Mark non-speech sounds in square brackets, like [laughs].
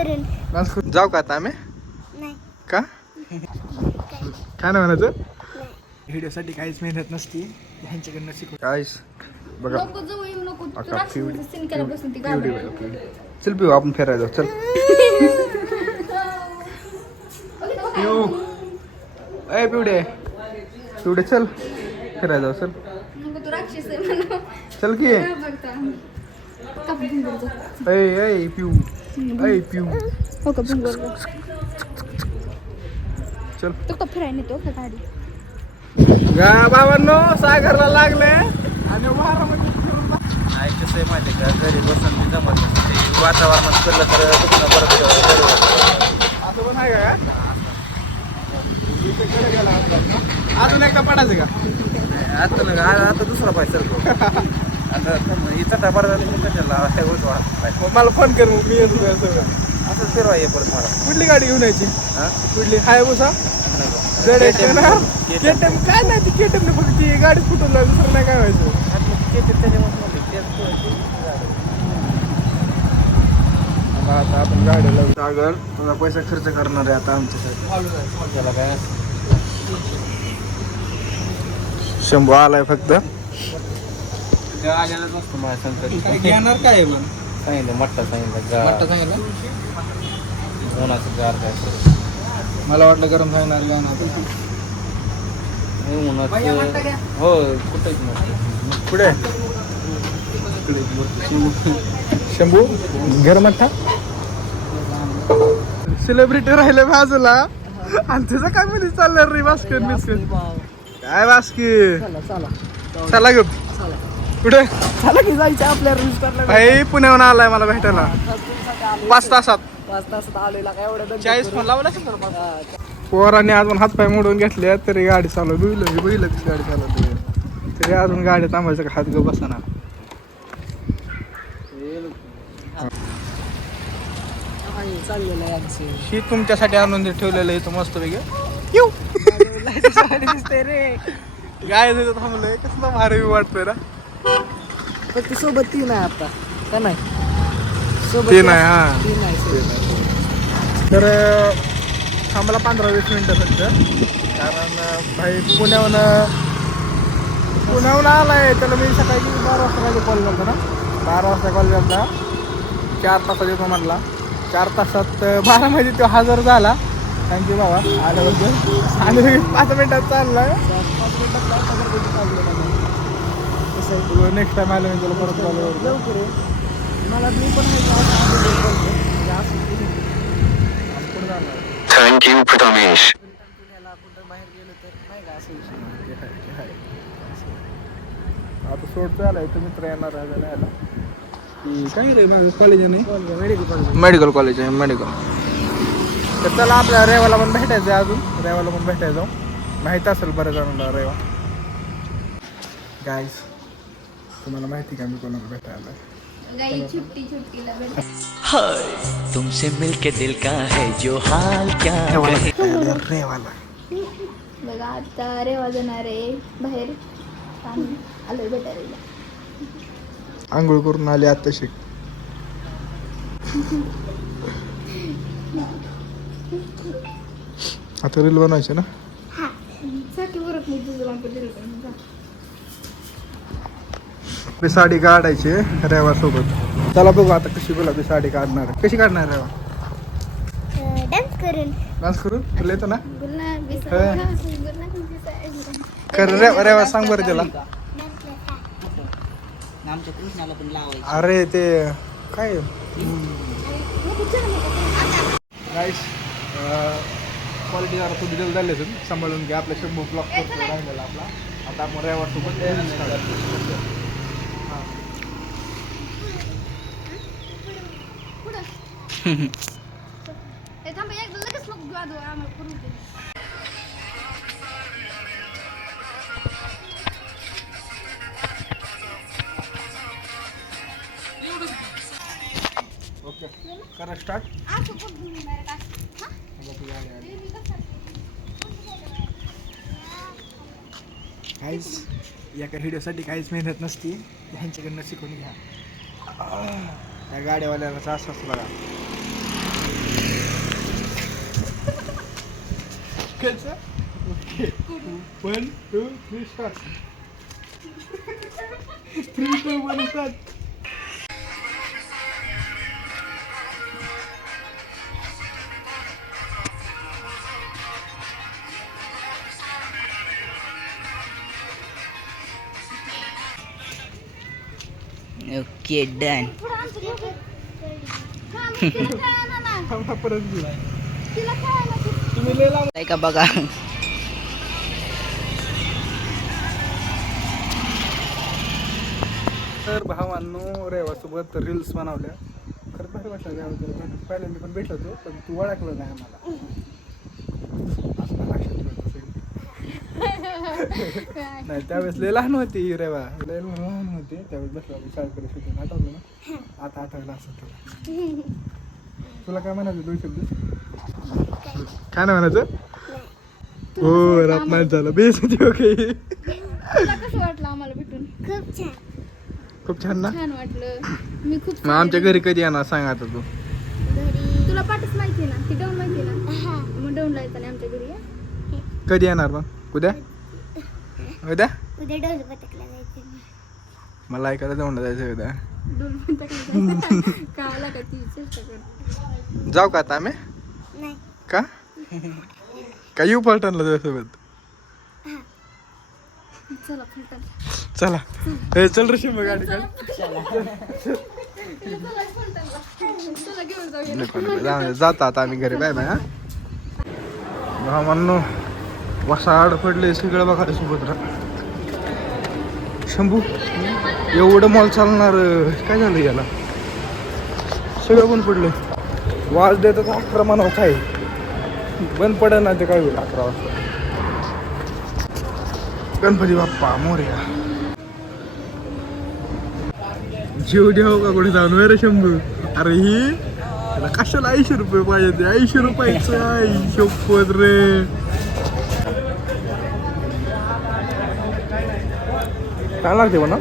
करेन. डान्स करू. जाऊ का आता आम्ही? नाही. का? काय नाही म्हणायचं? व्हिडिओसाठी काहीच मेहनत नसती. ह्यांच्याकडनं शिकव काहीच. बघा. पिवडी पिवडी. बघा, पिवडी. चल पिऊ आपण फिरायला जाऊ. चल. पिऊ. अय पिवडे पिवडे चल. फिरायला जाऊ चल. चल की. अय पिऊ. पिऊ हो का भिंगर जा. चल तो का फिरायला नेतो का गाडी गा बाबांनो सागरला लागले आणि बारामतीत फिरून नाही कसं आहे माहिती का घरी बसून बी जमत नसतं. ते वातावरणात फिरलं तर दुखणं परत घरी होतं. असं पण आहे का. अजून एकदा पडायचं का आता ना आता दुसरा पाहिजे [laughs] इथं डबा मला फोन कर मग मी येतो सगळं. असंच फिरवा ये परत मला. कुठली गाडी घेऊन यायची? हा? कुठली? हाय बसा? जड KTM. केटीएम काय नाही ती केटीएम फक्त ती गाडी फुटून लागली दुसरं नाही काय व्हायचं. आता आपण गाडी लावू. सागर तुझा पैसा खर्च करणार आहे आता आमच्यासाठी. त्याला काय? शंभू आलाय फक्त. आलेलाच नसतं माझ्या संकट. घेणार काय पण सांगितलं मट्टा सांगितलं गार सांगितलं? उन्हाचं गार काय मला वाटलं गरम सांगणार गाणं हे उन्हाचं हो कुठेच नसतं पुढे शंभू गरमठा सेलिब्रिटी राहिले बाजूला आणि तुझं काय मध्ये चाललं रे बास्केट बिस्केट काय बास्की चला ग कुठे? झालं की जायचं आपल्या रजिस्टरला भाई पुण्याहून आलाय मला भेटायला. पाच तासात पाच तासात. आलेला काय चाळीस फोन लावला पोरांनी अजून हातपाय मोडून घेतले तरी गाडी चालव. बघितलं कशी गाडी चालवते तरी अजून गाडी थांबायचं का? हात ग बसाना. ही तुमच्यासाठी आणून दे- ठेवलेलं इथं मस्त [laughs] दिसतंय रे. गाय थांबलंय कसलं भारी वाटतंय ना. फक्त सोबत ती नाही आता. का नाही? सोबत ते नाही हा. ती नाही सोबत. तर थांबला पंधरा वीस मिनटं फक्त. कारण अं, भाई पुण्याहून पुण्याहून आलाय. त्याला मी सकाळी बारा वाजता काय कॉल केला ना? बारा वाजता कॉल केला चार तासात येतो म्हणला. चार तासात अं, बारा मध्ये तो हजर झाला. थँक्यू बाबा आल्याबद्दल. आणि पाच मिनिटात चाललाय. पाच मिनिटात पगार? कसं आहे? नेक्स्ट टाइम आलं मी तुला परत कॉल करतो लवकर ये. मला मी पण नाही का असं आम्ही भेट करतो. म्हणजे असं केलं. पुढे जाणार Thank you, Pratamesh. पुण्याला कुठं बाहेर गेलो तर नाही का असं विषय आता सोडतो आलाय तो मित्र येणार आहे की काय रे माझं कॉलेज नाही मेडिकल कॉलेज मेडिकल कॉलेज आहे मेडिकल तर चला आपल्या रेवाला पण भेटायचं आहे अजून रेवाला पण भेटायचं जाऊ माहीत असेल बऱ्याच जणांना रेवा गाईस तुम्हाला माहिती का मी कोणाला भेटायला? हाय तुमसे मिलके दिल का है जो हाल क्या कहे रेवाला बघा आता रेवा जाणार आहे बाहेर. आलोय भेटायला. आंघोळ करून आली आता शिक आता रील बनवायचे ना? साठी बरं मी तुझं पण जा. मी साडी काढायची रेवा सोबत चला बघू आता कशी गुलाबी साडी काढणार. कशी काढणार रेवा? डान्स करेन. डान्स करून? तुला येतो ना? हा. कर रेवा रेवा सांग बरं त्याला. अरे ते काय? गाईस क्वालिटी जरा थोडी डिटेल झाली असेल. सांभाळून घ्या आपल्या शंभू ब्लॉक करतो राहिलेला आपला. आता आपण रेवा सोबत dance काढू. हा. ए, थांब, एकदा लगेच नको घेऊ, आधी आम्हाला करू दे. ओके करा स्टार्ट? काहीच एका व्हिडिओसाठी काहीच मेहनत नसती ह्यांच्याकडनं शिकून घ्या त्या गाड्यावाल्याला असंच बघा कसं one two three start three two one start okay done थांबा परत तुम्ही नाही का बघा तर भावांनो रेवासोबत रील्स बनवल्या. खरंच भारी वाटलं रेवा मी पण भेटलो होतो पण तू ओळखलं नाही आम्हाला. असं नाही त्यावेळेस लय लहान होती रेवा. लय लहान होती. त्यावेळेस बसला शाळेकडे शिकून आठवलं ना. आता आठवलं असं तुला तुला काय म्हणायचं दोन शब्द? काय नाही म्हणायचं? हो रात नाही झालं. बेस होती ओके. तुला कसं वाटलं आम्हाला भेटून? खूप छान. खूप छान ना? छान वाटलं. मी खूप मग आमच्या घरी कधी येणार सांग आता तू. घरी तुला पाठच माहिती ना? ती डाऊन माहिती ना? हा. मग डाऊन लायचं नाही आमच्या घरी ये. कधी येणार मग? उद्या? उद्या? उद्या डोल पथकला जायचं. मला ऐकायला जाऊन जायचं उद्या. दोन मिनिटं कळाला का ती चेष्टा कर जाऊ का आता आम्ही? नाही. का? का येऊ पलटणला तुझ्यासोबत चला फलटण. चला. ए, चल रे शिंब गाडी काढ. पण. जातो आता आम्ही घरी. बाय बाय हा. म्हणून वसाड पडले सगळं बघा रे सुभद्रा शंभू एवढं मॉल चालणार काय झालं याला? सगळं बंद पडलं वाज देतात अकरा म्हणावं काय बंद पडेल ना ते काय होईल अकरा वाजता. गणपती बाप्पा मोर्या. जीव देव का कुठे जाऊन? रे शंभू. अरे ही त्याला कशाला ऐंशी रुपये पाहिजे? ते ऐंशी रुपयाचं आई शपथ रे. काय लागते म्हणा?